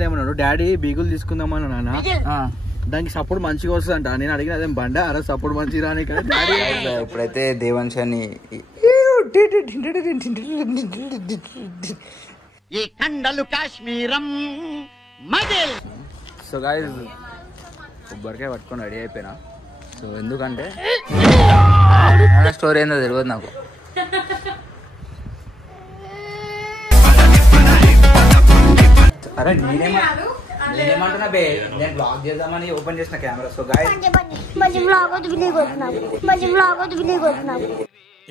ఏమన్నాడు డాడీ బీగులు తీసుకుందామని నాన్న దానికి సపోర్ట్ మంచిగా వస్తుందంట. నేను అడిగిన అదే బండ అరే సపోర్ట్ మంచిగా రాని కదా డాడీ. ఇప్పుడైతే దేవంశాన్ని ఈ కండలు కాశ్మీరం మదిల్. సో గైస్ కొబ్బరికాయ పట్టుకొని రెడీ అయిపోయినా. సో ఎందుకంటే స్టోరీ ఏందో తెలియదు నాకు. అరే నేనేమంటున్నా బే, నేను బ్లాగ్ చేద్దామని ఓపెన్ చేసిన కెమెరా. సో గైస్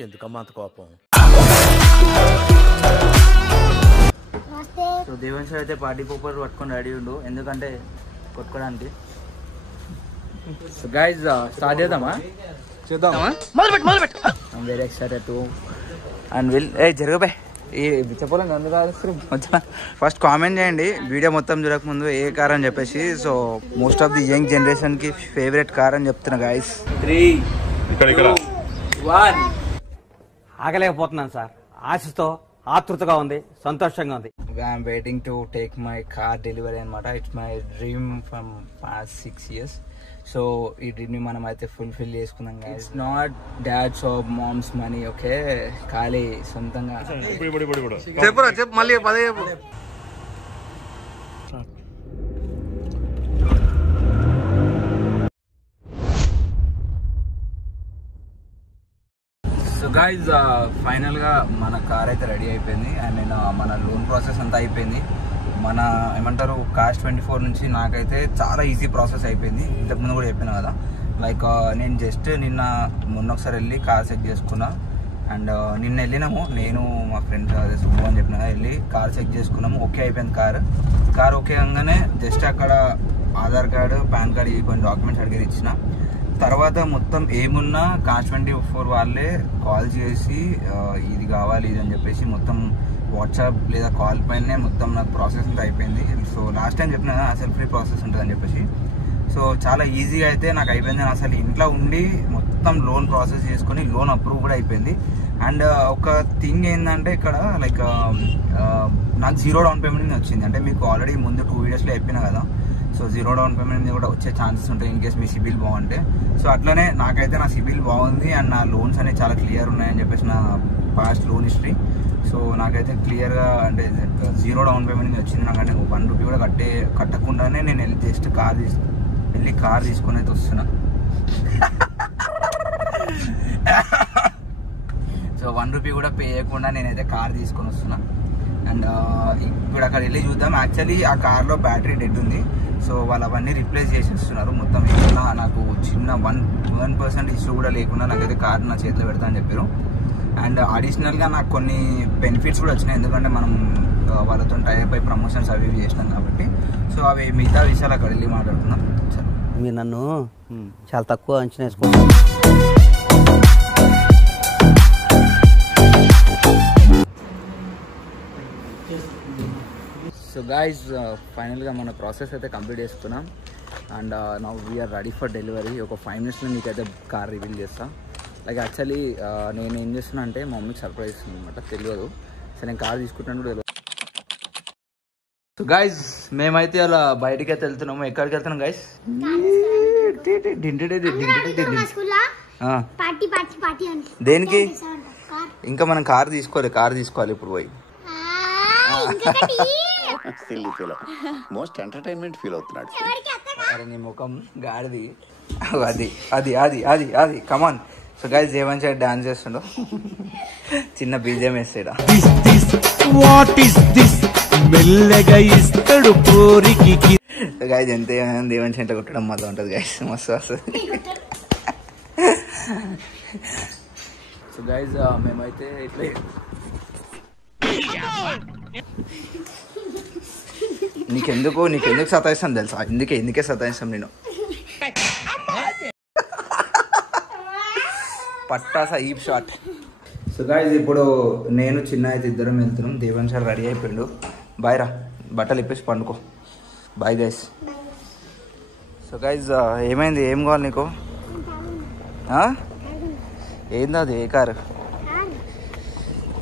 ఎందుకమ్మా అంత కోపం? సో దేవన్ సార్ అయితే పార్టీ పేపర్ పట్టుకొని రెడీ ఉండు ఎందుకంటే కొట్టుకోవడానికి. సో గైస్ స్టార్ట్ చేద్దామా? చేద్దామా? I'm very excited to and will జరగబాయ్ చెప్పాలని అందుకు కాదు. ఫస్ట్ కామెంట్ చేయండి వీడియో మొత్తం చూడకముందు ఏ కార్ అని చెప్పేసి. So most of the young generation కి ఫేవరెట్ కార్ అని చెప్తున్నా గైస్. 3, 2, 1. ఆగలేకపోతున్నాను సార్, ఆశతో ఆతృతగా ఉంది, సంతోషంగా ఉంది. I'm waiting to take my car delivery అనమాట. It's my dream from past 6 years. So ఈ డ్రీమ్ ని మనం అయితే ఫుల్ఫిల్ చేసుకున్నాం. It's not dad's or mom's money, okay? ఖాళీ సొంతంగా. చెప్పు మళ్ళీ పదే చెప్పు. సో గైజ్ ఫైనల్ గా మన కార్ అయితే రెడీ అయిపోయింది. అండ్ నేను మన లోన్ ప్రాసెస్ అంతా అయిపోయింది. మన ఏమంటారు కాస్ట్ 24 నుంచి నాకైతే చాలా ఈజీ ప్రాసెస్ అయిపోయింది. ఇంతకుముందు కూడా చెప్పినా కదా, లైక్ నేను జస్ట్ మొన్న ఒకసారి వెళ్ళి కార్ చెక్ చేసుకున్నా. అండ్ నిన్న వెళ్ళినాము నేను మా ఫ్రెండ్స్ అదే సుబ్బు అని చెప్పిన వెళ్ళి కార్ చెక్ చేసుకున్నాము. ఓకే అయిపోయింది కార్ ఓకే కాగానే జస్ట్ అక్కడ ఆధార్ కార్డు పాన్ కార్డు ఈ కొన్ని డాక్యుమెంట్స్ అడిగేది ఇచ్చిన తర్వాత మొత్తం ఏమున్నా కాస్ట్ 24 వాళ్ళే కాల్ చేసి ఇది కావాలి ఇది అని చెప్పేసి మొత్తం వాట్సాప్ లేదా కాల్ పైనే మొత్తం నాకు ప్రాసెస్ అంతా అయిపోయింది. సో లాస్ట్ టైం చెప్పిన అసలు ఫ్రీ ప్రాసెస్ ఉంటుంది అని చెప్పేసి. సో చాలా ఈజీగా అయితే నాకు అయిపోయింది. నేను అసలు ఇంట్లో ఉండి మొత్తం లోన్ ప్రాసెస్ చేసుకొని లోన్ అప్రూవ్ కూడా అయిపోయింది. అండ్ ఒక థింగ్ ఏంటంటే ఇక్కడ లైక్ నాకు 0 డౌన్ పేమెంట్ వచ్చింది. అంటే మీకు ఆల్రెడీ ముందు 2 వీడియోస్లో చెప్పినా కదా, సో 0 డౌన్ పేమెంట్ కూడా వచ్చే ఛాన్సెస్ ఉంటాయి ఇన్ కేస్ మీ సిబిల్ బాగుంటే. సో అట్లనే నాకైతే నా సిబిల్ బాగుంది అండ్ నా లోన్స్ అనేవి చాలా క్లియర్ ఉన్నాయని చెప్పేసి నా పాస్ట్ లోన్ హిస్టరీ. సో నాకైతే క్లియర్గా అంటే 0 డౌన్ పేమెంట్ వచ్చింది. నాకంటే 1 రూపీ కూడా కట్టకుండానే నేను వెళ్ళి జస్ట్ కార్ తీసుకొని అయితే వస్తున్నా. సో 1 రూపీ కూడా పే చేయకుండా నేనైతే కార్ తీసుకొని వస్తున్నా. అండ్ ఇప్పుడు అక్కడ వెళ్ళి చూద్దాం. యాక్చువల్లీ ఆ కార్లో బ్యాటరీ డెడ్ ఉంది. సో వాళ్ళు అవన్నీ రిప్లేస్ చేసేస్తున్నారు మొత్తం. ఏమన్నా నాకు చిన్న 1% ఇష్యూ కూడా లేకుండా నాకైతే కార్ నా చేతిలో పెడతా అని చెప్పారు. అండ్ అడిషనల్గా నాకు కొన్ని బెనిఫిట్స్ కూడా వచ్చినాయి ఎందుకంటే మనం వాళ్ళతో టైప్ అయి ప్రమోషన్స్ అవి చేసినాం కాబట్టి. సో అవి మిగతా విషయాలు అక్కడ వెళ్ళి మాట్లాడుతున్నాం. మీరు నన్ను చాలా తక్కువ అంచనా వేసుకుంటారు. సో గైస్ ఫైనల్గా మన ప్రాసెస్ అయితే కంప్లీట్ చేసుకున్నాం. And now we are ready for delivery. ఒక 5 minutesలో మీకైతే కార్ రివీల్ చేస్తాను. లైక్ యాక్చువల్లీ నేను ఏం చేస్తున్నా అంటే మా మమ్మీకి సర్ప్రైజ్ ఇస్తుంది అనమాట, తెలియదు. సో నేను కార్ తీసుకుంటాను కూడా తెలియదు. సో గైస్ మేమైతే అలా బయటికి అయితే వెళ్తున్నాము. ఎక్కడికి వెళ్తున్నాం గైస్? దేనికి? ఇంకా మనం కార్ తీసుకోవాలి ఇప్పుడు పోయి. మోస్ట్ ఎంటర్టైన్మెంట్ ఫీల్ అవుతున్నాడు. అరే నీ ముఖం గాడిది. అది అది అది అది అది come on. So guys Devan sir dance చేస్తుండో చిన్న బీజం వేస్తాడు. గైస్ ఎంత దేవన్ సార్ కొట్టడం మళ్ళీ ఉంటుంది గైస్, మస్తు వస్తుంది. సో గైస్ మేమైతే ఇట్లా నీకెందుకు సతాయిస్తాను తెలుసా? ఎందుకే సతాయిస్తాం నేను పట్టాసా ఈప్ షాట్. సో గైస్ ఇప్పుడు నేను చిన్న అయితే ఇద్దరం వెళ్తున్నాం. దేవన్ సార్ రెడీ అయిపోయిండు. బాయ్ రా, బట్టలు ఇప్పేసి పండుకో. Bye guys. సో గైస్ ఏమైంది? ఏం కావాలి నీకు? ఏంది అది? ఏ కారు?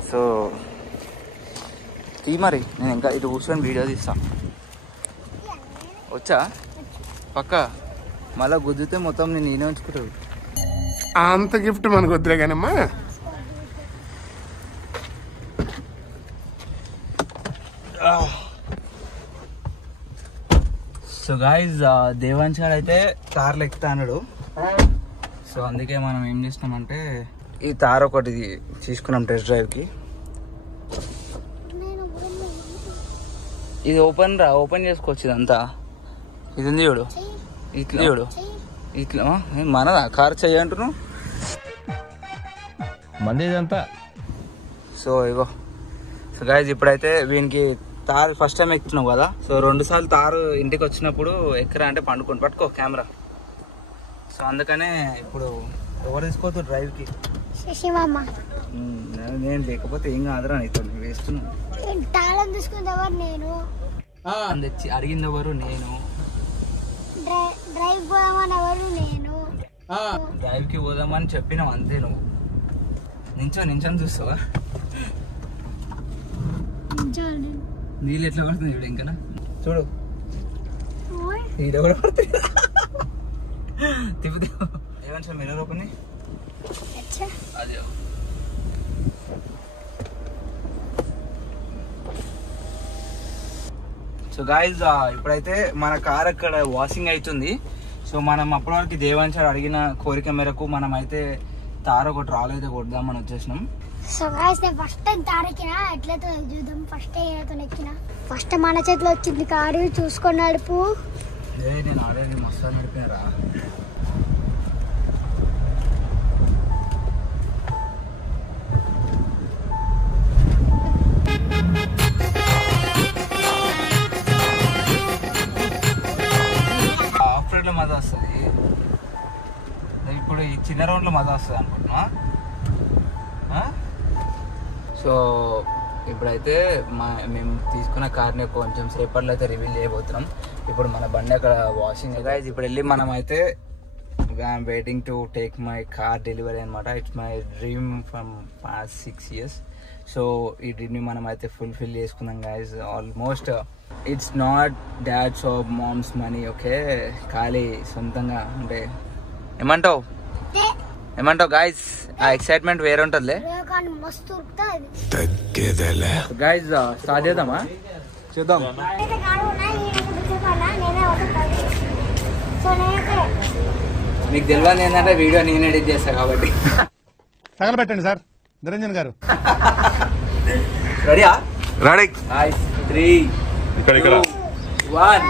సో తీ మరి, నేను ఇంకా ఇటు కూర్చొని వీడియో తీస్తాను. వచ్చా పక్క మళ్ళా గుద్దితే మొత్తం నేను నేనే ఉంచుకుంటావు. అంత గిఫ్ట్ మనకు వద్దులే కానమ్మా. సో గాయ్స్ దేవాంశ్ గారు అయితే తార్లు ఎక్కుతా అన్నాడు. సో అందుకే మనం ఏం చేసినామంటే ఈ తార్ ఒకటి తీసుకున్నాం టెస్ట్ డ్రైవ్కి. ఇది ఓపెన్ చేసుకోవచ్చు ఇదంతా. ఇది ఉంది చూడు, ఇట్లా చూడు, ఇట్లా మనదా కార్ చెయ్యి అంటున్నావు మంది ఇదంతా. సో ఇగో సో గాయ్స్ ఇప్పుడైతే వీనికి తారు ఫస్ట్ టైం ఎక్కుతున్నావు కదా. సో 2 సార్లు తారు ఇంటికి వచ్చినప్పుడు ఎక్కరా అంటే పండుకొని పట్టుకో కెమెరా. సో అందుకనే ఇప్పుడు ఎవరు తీసుకోవద్దు డ్రైవ్కి. నేను లేకపోతే ఏం కాదురా నీతో వేస్తున్నాను. తెచ్చి అడిగింది ఎవరు? నేను. డ్రైవ్ కి పోదామని చెప్పినావు అంతే. నువ్వు నించొని చూస్తావా? నీళ్ళు ఎట్లా పడుతుంది చూడు. ఇంకా చూడు ఈడ కూడా పడుతుంది. తిప్పుతే ఏమన్నా మిర్రర్ ఓపెన్ అదే. సో గాయ్స్ ఇప్పుడైతే మన కార్ అక్కడ వాషింగ్ అవుతుంది. సో మనం అప్పటి వరకు దేవాంశ్ అడిగిన కోరిక మేరకు మనం అయితే తార ఒకటి రాలైతే కొడదామని వచ్చేసినాం. సో గాయ్స్ నేను ఫస్ట్ టైం తారెక్కినా, ఎట్లయితే చూద్దాం. ఫస్ట్ మన చేతిలో వచ్చింది కారు, చూసుకొని నడుపు. నేను ఆల్రెడీ మస్తు నడిపినారా. ఆఫ్ రోడ్ లో మజా వస్తుంది. ఇప్పుడు ఈ చిన్న రోడ్ లో మజా వస్తుంది అనుకుంటున్నా. సో ఇప్పుడైతే మేము తీసుకున్న కార్ని కొంచెం సేపట్లో అయితే రివీల్ చేయబోతున్నాం. ఇప్పుడు మన బండి అక్కడ వాషింగ్. గైస్ ఇప్పుడు వెళ్ళి మనం అయితే I'm waiting to take my car delivery అనమాట. It's my dream from past 6 years. So ఈ డ్రీమ్ని మనం అయితే ఫుల్ఫిల్ చేసుకున్నాం guys. Almost it's not dad's or mom's money. Okay, ఖాళీ సొంతంగా అంటే ఏమంటావు గైస్? ఆ ఎక్సైట్మెంట్ వేరే ఉంటుందిలే గైస్. స్టార్ట్ చేద్దామా? చూద్దాం. మీకు తెలియదు ఏంటంటే వీడియో నేను ఎడిట్ చేస్తా కాబట్టి తగలబెట్టండి సార్ నిరంజన్ గారు. రెడీయా? Ready. 3, 2, 1.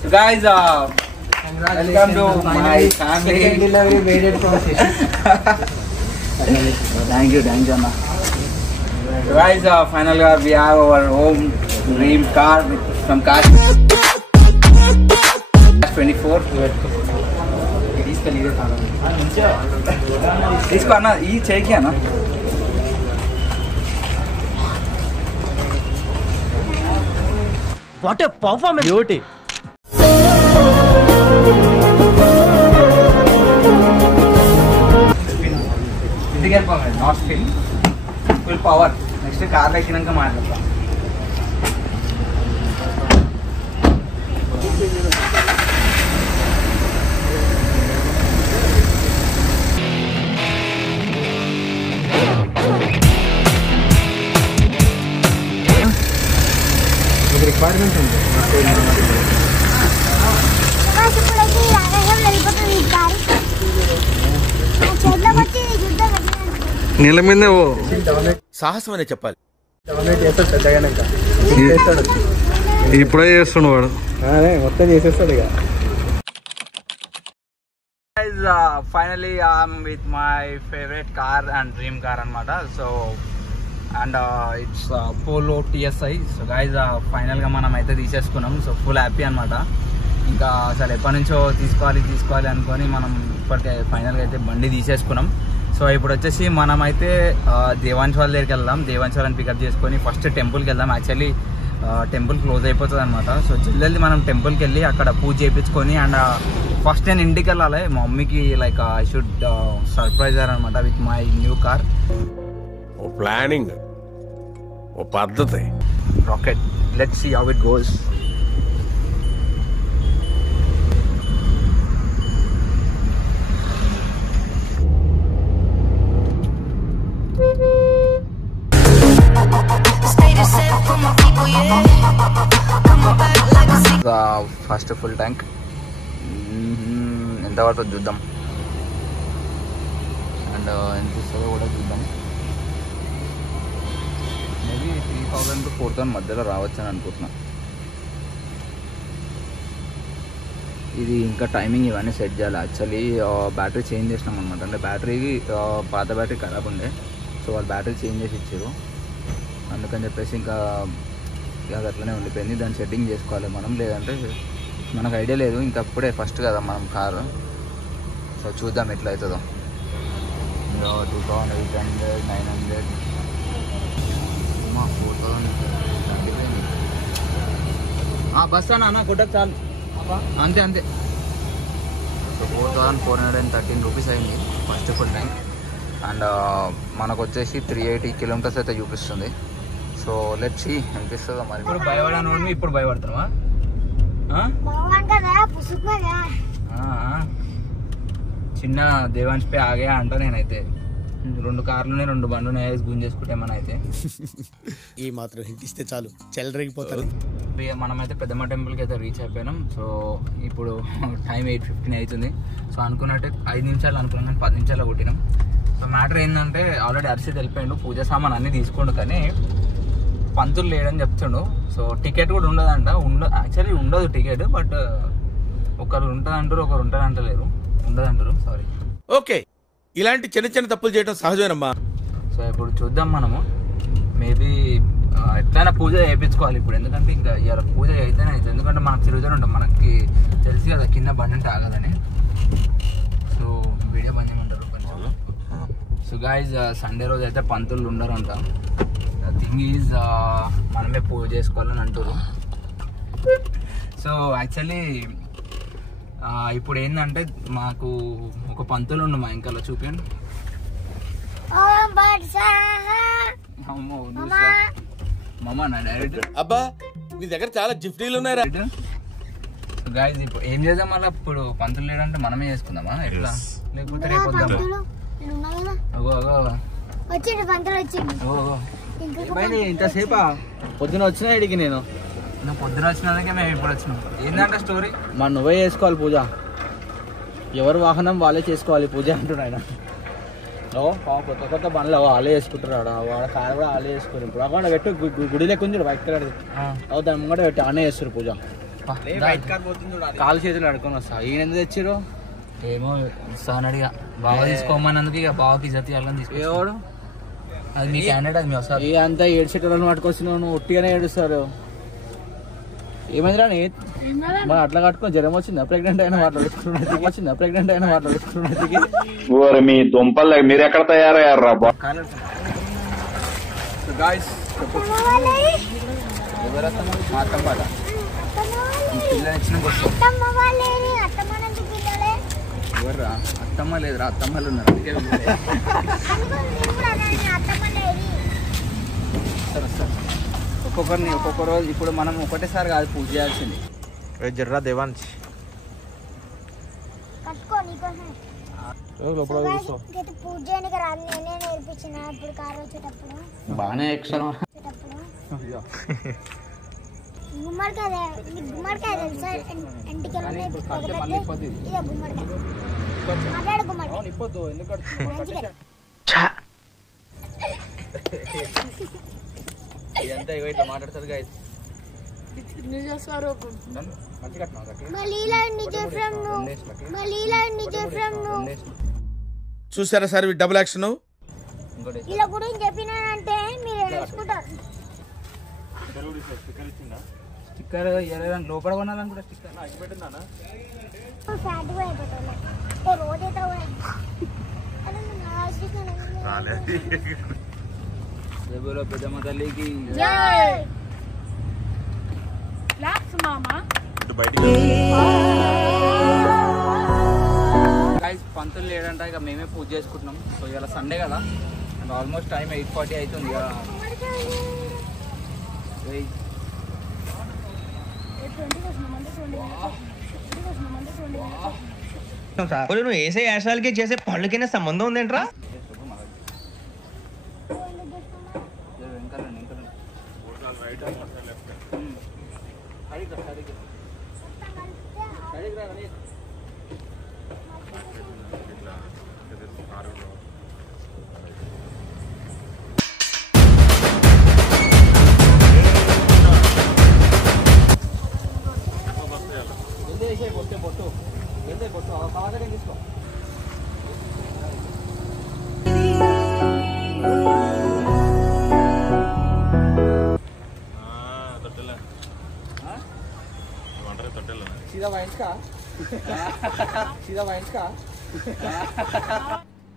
So guys, welcome to my family. Second delivery waited process. Thank you, Anna. So guys, finally we have our home dream car from Cash 24. इसको आना ये चाहिए क्या ना? What a performance! Beauty. Not still full power. Next car ఎక్కినాక మాట్లాడతా. Requirement ఉంది. నీళ్ళ మీద సాహసం అనే చెప్పాలి. ఇప్పుడే చేస్తుండు వాడు, మొత్తం చేసేస్తాడు ఇక. Finally I'm with my favourite car and dream car అనమాట. So and it's Polo TSI. So guys ఫైనల్గా మనం అయితే తీసేసుకున్నాం. సో ఫుల్ హ్యాపీ అనమాట. ఇంకా అసలు ఎప్పటి నుంచో తీసుకోవాలి అనుకొని మనం ఇప్పటికే ఫైనల్గా అయితే బండి తీసేసుకున్నాం. సో ఇప్పుడు వచ్చేసి మనం అయితే దేవాంశ్ వాళ్ళ దగ్గరికి వెళ్దాం. దేవాంశ్ వాళ్ళని పికప్ చేసుకొని ఫస్ట్ టెంపుల్కి వెళ్దాం. యాక్చువల్లీ టెంపుల్ క్లోజ్ అయిపోతుంది అనమాట. సో జల్దీ మనం టెంపుల్కి వెళ్ళి అక్కడ పూజ చేయించుకొని అండ్ ఫస్ట్ నేను ఇంటికి వెళ్ళాలి. మా మమ్మీకి లైక్ ఐ షుడ్ సర్ప్రైజ్ అనమాట విత్ మై న్యూ కార్. ఓ ప్లానింగ్, ఓ పద్ధతి. Rocket, let's see how it goes. First full tank ఎంత పడుతుందో చూద్దాం అండ్ ఎంత ఇస్తుందో కూడా చూద్దాం. మేబీ 3000 to 4000 మధ్యలో రావచ్చు అని అనుకుంటున్నా. ఇది ఇంకా టైమింగ్ ఇవన్నీ సెట్ చేయాలి. యాక్చువల్లీ బ్యాటరీ చేంజ్ చేసినాం అనమాట. అంటే బ్యాటరీకి పాత బ్యాటరీ ఖరాబ్ ఉండే, సో వాళ్ళు బ్యాటరీ చేంజ్ చేసి ఇచ్చారు. అందుకని చెప్పేసి ఇంకా అది అట్లనే ఉండిపోయింది. దాన్ని సెట్టింగ్ చేసుకోవాలి మనం, లేదంటే మనకు ఐడియా లేదు. ఇంకా అప్పుడే ఫస్ట్ కదా మనం కారు. సో చూద్దాం ఎట్లా అవుతుందో. 2800, 900, 4000 బస్ అన్న కొట్టకు చాలు, అంతే అంతే. సో 4413 రూపీస్ అయింది ఫస్ట్ ఫుల్ ట్యాంక్. అండ్ మనకు వచ్చేసి 380 కిలోమీటర్స్ అయితే చూపిస్తుంది. సో లెట్స్ సీ అనిపిస్తుందా మరి. ఇప్పుడు భయపడాను, ఇప్పుడు భయపడుతున్నావా? చిన్న దేవాన్స్ పే ఆగే అంట. నేనైతే 2 కార్లునే 2 బండ్లు గుంజేసుకుంటే మన అయితే ఈ మాత్రం హింట్ ఇస్తే చాలు చెల్లరగిపోతారు. మనమైతే పెద్దమ్మ టెంపుల్కి అయితే రీచ్ అయిపోయినాం. సో ఇప్పుడు టైం 8:15 అవుతుంది. సో అనుకున్నట్టే 5 నిమిషాలు అనుకున్నాం కానీ 10 నిమిషాలు కొట్టినాం. సో మ్యాటర్ ఏంటంటే ఆల్రెడీ అరిసి వెళ్ళిపోయిండు, పూజ సామాన్ అన్నీ తీసుకోండు, కానీ పంతులు లేడని చెప్తుండు. సో టికెట్ కూడా ఉండదంట. యాక్చువల్లీ ఉండదు టికెట్, బట్ ఒకరు ఉంటుంది అంటారు, ఒకరు ఉంటుంది అంటలేరు, ఉండదంటారు. సారీ. ఓకే, ఇలాంటి చిన్న చిన్న తప్పులు చేయడం సహజమేనమ్మా. సో ఇప్పుడు చూద్దాం మనము. మేబీ ఎట్లయినా పూజ చేయించుకోవాలి ఇప్పుడు, ఎందుకంటే ఇంకా ఇవాళ పూజ అయితేనే అవుతుంది. ఎందుకంటే మనకు తిరుగుతూనే ఉంటాం, మనకి తెలిసి కదా కింద బండి అంటే ఆగదని. సో వీడియో బంద్ చేయమంటారు కొంచెం. సో గైజ్ సండే రోజు అయితే పంతులు ఉండరు అంట. ద థింగ్ ఈజ్ మనమే పూజ చేసుకోవాలని అంటారు. సో యాక్చువల్లీ ఇప్పుడు ఏంటంటే మాకు ఒక పంతులు ఉండు మా ఇంకలో, చూపించండి. మామా నా డైరెక్ట్. అబ్బా మీ దగ్గర చాలా గిఫ్టీలు ఉన్నాయా? సో గైజ్ ఇప్పుడు ఏం చేద్దాం, మళ్ళీ ఇప్పుడు పంతులు లేడంటే మనమే చేసుకుందామా ఎట్లా, లేకపోతే రేపు వద్దాం. ఇంతసేపా పొద్దున వచ్చినా ఇడికి నేను పొద్దున వచ్చినందుకే మేము ఇప్పుడు వచ్చినాం. ఏంటంటే స్టోరీ మా నువ్వే చేసుకోవాలి పూజ, ఎవరు వాహనం వాళ్ళే చేసుకోవాలి పూజ అంటున్నాయన. కొత్త కొత్త బండ్లు వాళ్ళే చేసుకుంటారు. వాడ కారు కూడా వాళ్ళే చేసుకున్నారు. ఇప్పుడు అక్కడ పెట్టు గుడి లెక్క ఉంది వైట్ కలర్, దాని ముంగట పెట్టి ఆనే చేస్తారు పూజ. కాలు చేతులు అడుకొని వస్తా. ఈయన ఎందుకు తెచ్చారు ఏమో ఇస్తాను అడిగా, బాగా తీసుకోమన్నందుకు ఇక బావకి ఇజ్జత్ ఇవ్వాలని తీసుకోవాడు. అది మీ క్యాండిడేట్, అది మీ వస్తారు. అంతా ఏడ్చేటోళ్ళని పట్టుకొచ్చినావు నువ్వు, ఒట్టిగానే ఏడుస్తారు. ఏమైందిరా మరి అట్లా కట్టుకుని జ్వరం వచ్చిందా? ప్రెగ్నెంట్ అయిన మాట్లాడుకున్నది మీ దుంపలు మీరు ఎక్కడ తయారయ్యారా? ఎవర్రా అత్తమ్మ లేదురా, అత్తమ్మలు ఉన్నారు. ఒక్కొక్కరిని ఒక్కొక్క రోజు. ఇప్పుడు మనం ఒకటేసారి కాదు పూజ చేయాల్సింది. జర్రా దేవాన్స్ బాగానే ఎక్స్ట్రా ఇదంతా ఇట్లా మాట్లాడతారు గాయస్. చూసారా సార్ డబుల్ యాక్షన్. ఇలా గురించి చెప్పినానంటే మీరు నేర్చుకుంటారు. స్టిక్కర్ లోపల కొనాలనుకుంటా. స్టిక్కర్ పెద్దమ్మ తల్లికి పంతులు లేడంట, ఇక మేమే పూజ చేసుకుంటున్నాం. సో ఇవాళ సండే కదా, అండ్ ఆల్మోస్ట్ టైం 8:40 అవుతుంది. నువ్వు వేసే యాశాలకి చేసే పళ్ళకైనా సంబంధం ఉందేంట్రా?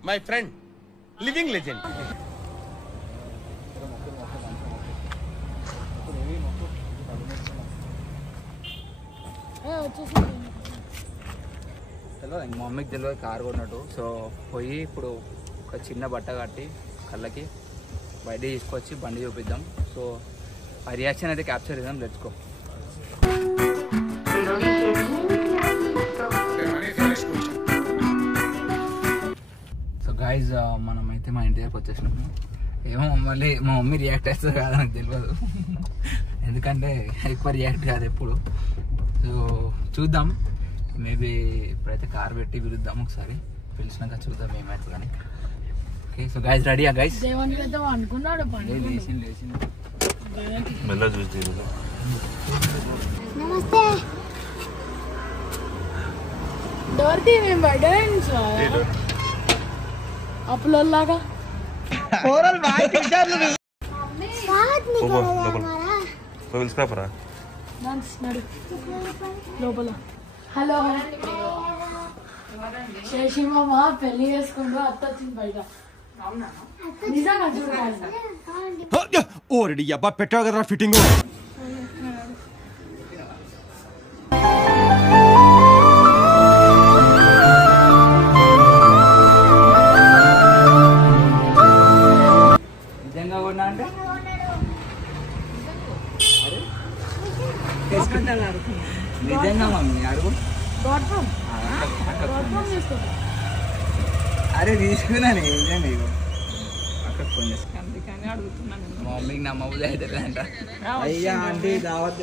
My friend living legend. తెలియదు, మా మమ్మీకి తెలియదు కారు కొన్నట్టు. సో పోయి ఇప్పుడు ఒక చిన్న బట్ట కట్టి కళ్ళకి బయట తీసుకొచ్చి బండి చూపిద్దాం. సో ఆ రియాక్షన్ అయితే క్యాప్చర్ చేద్దాం. Let's go. సో గైజ్ మనమైతే మా ఇంటి దగ్గరకు వచ్చేసినాము. ఏమో మళ్ళీ మా మమ్మీ రియాక్ట్ అవుతుంది కాదు నాకు తెలియదు, ఎందుకంటే ఎక్కువ రియాక్ట్ కాదు ఎప్పుడు. సో చూద్దాం, మేబీ ఇప్పుడైతే కార్ పెట్టి పిలుద్దాం, ఒకసారి పిలిచినాక చూద్దాం ఏమవుతుంది కానీ. ఓకే సో గైజ్ రెడీయా గైజ్? నమస్తే. डरती में बड़न सर अपलोड लगा ఓరల్ బాయ్ టీచర్లు स्वागत नहीं करेगा हमारा పవిల్స్ పేపరా डांस नडी లోపల హలో శేషి మామ పెళ్లి చేసుకుంటూ అత్త వచ్చింది బయట. అవునా? నిజంగా చూడాలి. ఓరడి అబ్బా పెట్టావు కదరా ఫిట్టింగ్. నిజంగా కొన్నా అంటే నిజంగా మమ్మీ అడుగు. అరే తీసుకున్నాను నిజంగా. ఇగో అక్కడ ఫోన్ చేస్తాను, మా మమ్మీకి నమ్మబుద్ధి అవుతుంది అంట. అయ్యా అంటే దావత్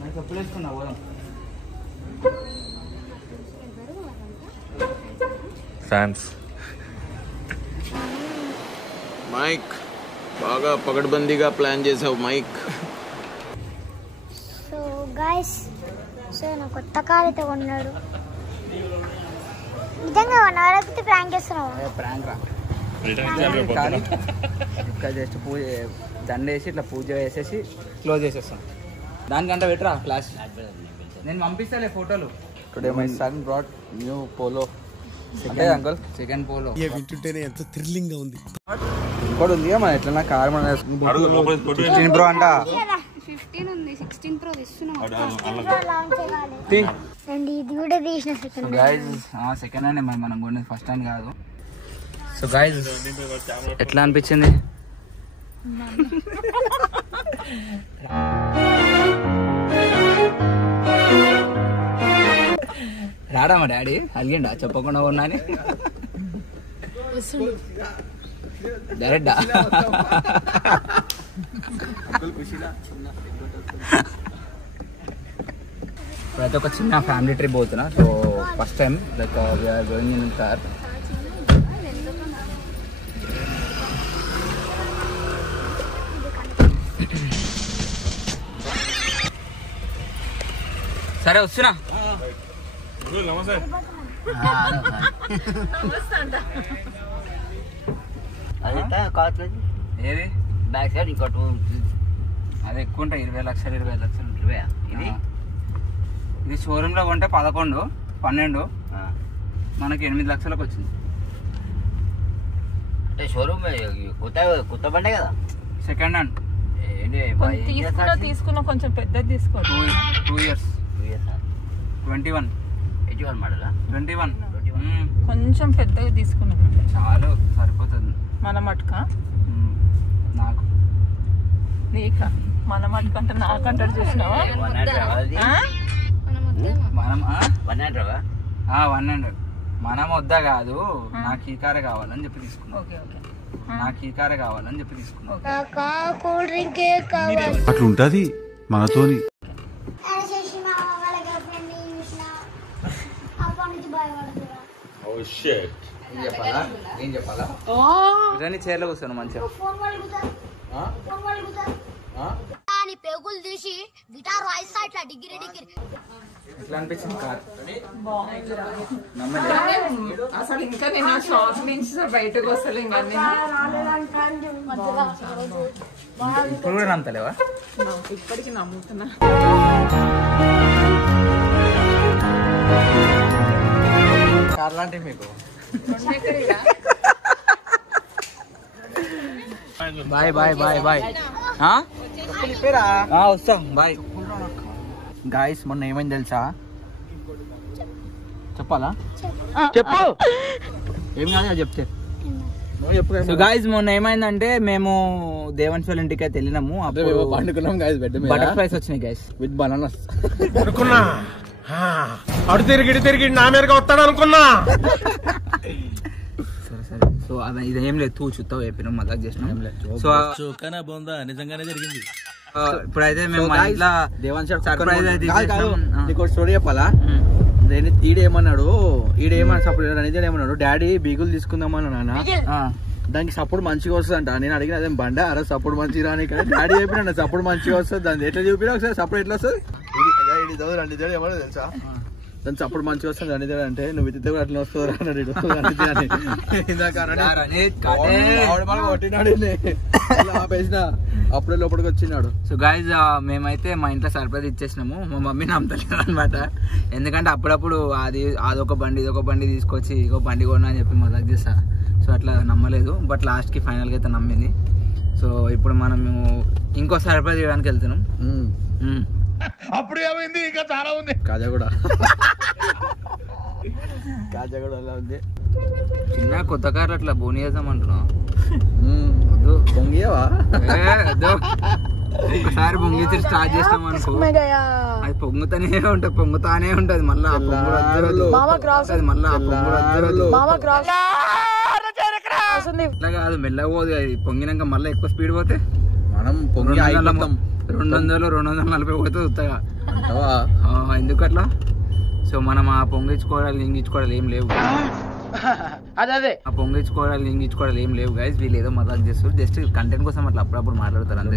నాకు చెప్పులు వేసుకున్నా పోదాం. ఫ్యాన్స్ మైక్ బాగా పగడ్బందీగా ప్లాన్ చేసావు మైక్. సో గైస్, సో నా కొత్త కార్ అయితే కొన్నాడు. నిజంగా 1 hour అయితే ప్రాంక్ చేస్తున్నావు. ప్రాంక్ రా ఇక్కడ జస్ట్ పూజ దండేసి ఇట్లా పూజ వేసేసి క్లోజ్ చేసేస్తాం. దానికంటే బెటరా క్లాస్ నేను పంపిస్తాలే ఫోటోలు. Today my son brought new polo. అంటే అంకుల్ సెకండ్ పోలో వింటుంటేనే ఎంత థ్రిల్లింగ్ గా ఉంది. ఇంకోటి ఉంది మన ఎట్లా కార్ మన 15 Pro అంట. 15 ఉంది, 16 Pro ఇస్తున్నాం. అండ్ ఇది కూడా తీసిన సెకండ్ గైజ్ సెకండ్ హ్యాండ్ మరి మనం కొనేది ఫస్ట్ హ్యాండ్ కాదు. సో గైజ్ ఎట్లా అనిపించింది? రాడా మా డాడీ అలిగిండా చెప్పకుండా ఉన్నా అని? డైరెక్టా? ఇప్పుడైతే ఒక చిన్న ఫ్యామిలీ ట్రిప్ పోతున్నా. So first time like we are going in car. సరే వస్తున్నా. ఏది బ్యాక్ సైడ్ ఇంకోటి అది ఎక్కువ ఉంటాయి, 20 లక్షలు 25 లక్షలు. ఇది షోరూమ్ లో కొంటే 11, 12 మనకి 8 లక్షలకు వచ్చింది. అంటే షోరూమ్ కొత్త కొత్త బండే కదా. Second hand. తీసుకున్నా కొంచెం పెద్దది తీసుకోండి. 2 years. 21 మోడల్. 21 కొంచెం పెద్దగా తీసుకున్నాం చాలు సరిపోతుంది. మన మటుక నాకు నీక మన మటుక అంటే నాకంటారు చూసినావా? మనం 100 మనం వద్దా కాదు, నాకు ఈ కారే కావాలని చెప్పి తీసుకున్నాం. నాకు ఈ కారే కావాలని చెప్పి తీసుకున్నాం. కూల్ డ్రింక్ కావాలి. అట్లా ఉంటది మనతోని. ఏం చెప్పాలా? చైర్లో కూర్చోను మంచిగా. పెగులు తీసి గిటార్ వాయిస్తా ఇట్లా డిగ్రీ ఎట్లా అనిపించింది కార్? అసలు ఇంకా నేను ఆ షాప్ నుంచి బయటకు వస్తలే. ఇప్పుడు కూడా నమ్మతలేవా? ఇప్పటికి నమ్ముతున్నా. కార్ లాంటివి మీకు. Bye bye bye bye. వస్తా బాయ్. గాయస్ మొన్న ఏమైంది తెలుసా? చెప్పాలా? చెప్పు. ఏం కాదు చెప్తే. సో గాయస్ మొన్న ఏమైందంటే మేము దేవన్స్ వాళ్ళ ఇంటికి అయితే వెళ్ళినాము. పండుకున్నాం గాయస్. బటర్ఫ్లైస్ వచ్చినాయి గాయస్ విత్ బనానాస్. అనుకున్నా అడు తిరిగి నా మీదగా వస్తాడు అనుకున్నా. సరే సో అది ఇదేం లేదు, తూ చూస్తావు చెప్పినాం, మజాక్ చేసినాం. సో నిజంగానే జరిగింది. ఇప్పుడైతే మేము మా ఇంట్లో సర్ప్రైజ్ అయితే నీకు స్టోరీ చెప్పాలా? ఈడేమన్నాడు సపోర్ట్ రణిజన్ ఏమన్నాడు, డాడీ బీగులు తీసుకుందామన్నా నాన్న, దానికి సపోర్ట్ మంచిగా వస్తుందంట. నేను అడిగిన అదే బండ అరే సపోర్ట్ మంచిగా రాని కదా డాడీ చెప్పిన సపోర్ట్ మంచిగా వస్తుంది. దాన్ని ఎట్లా చూపినా ఒకసారి సపోర్ట్ ఎట్లా వస్తుంది? రణిజన్ ఏమన్నా తెలుసా? దాని సపోర్ట్ మంచిగా వస్తుంది రణిజన్ అంటే నువ్వు ఇద్దరు కూడా అట్లా వస్తుంది అన్నాడు. ఆపేసిన అప్పుడే లోపలికి వచ్చినాడు. సో గైజ్ మేమైతే మా ఇంట్లో సర్ప్రైజ్ ఇచ్చేసినాము. మా మమ్మీ నమ్మతలేదు అనమాట. ఎందుకంటే అప్పుడప్పుడు అదొక బండి ఇదొక బండి తీసుకొచ్చి ఇగో బండి కొన్నా అని చెప్పి మజాక్ చేస్తా. సో అట్లా నమ్మలేదు. బట్ లాస్ట్కి ఫైనల్గా అయితే నమ్మింది. సో ఇప్పుడు మనం మేము ఇంకో సర్ప్రైజ్ ఇవ్వడానికి వెళ్తున్నాం. అప్పుడు ఏమైంది? ఇంకా చాలా ఉంది. కాజాగూడ అలా ఉంది. చిన్న కొత్త కార్ అట్లా బోని చేద్దాం అంటున్నాం. పొంగియవా? ఒకసారి పొంగితే స్టార్ట్ చేస్తాం అనుకో, అది పొంగుతానే ఉంటది. మళ్ళీ అట్లా కాదు, మెల్లగా పోదు. అది పొంగినాక మళ్ళీ ఎక్కువ స్పీడ్ పోతే మనం 240 పోతుంది ఉత్తగా. ఎందుకు అట్లా? సో మనం ఆ పొంగించుకోవడాలు ఇంగించుకోవడాలు ఏం లేవు. ఆ పొంగించుకోవడాలు ఇంగించుకోవడాలు ఏం లేవు గైస్. వీళ్ళు ఏదో మజాక్ చేస్తారు, జస్ట్ కంటెంట్ కోసం అట్లా అప్పుడప్పుడు మాట్లాడతారు అంతే.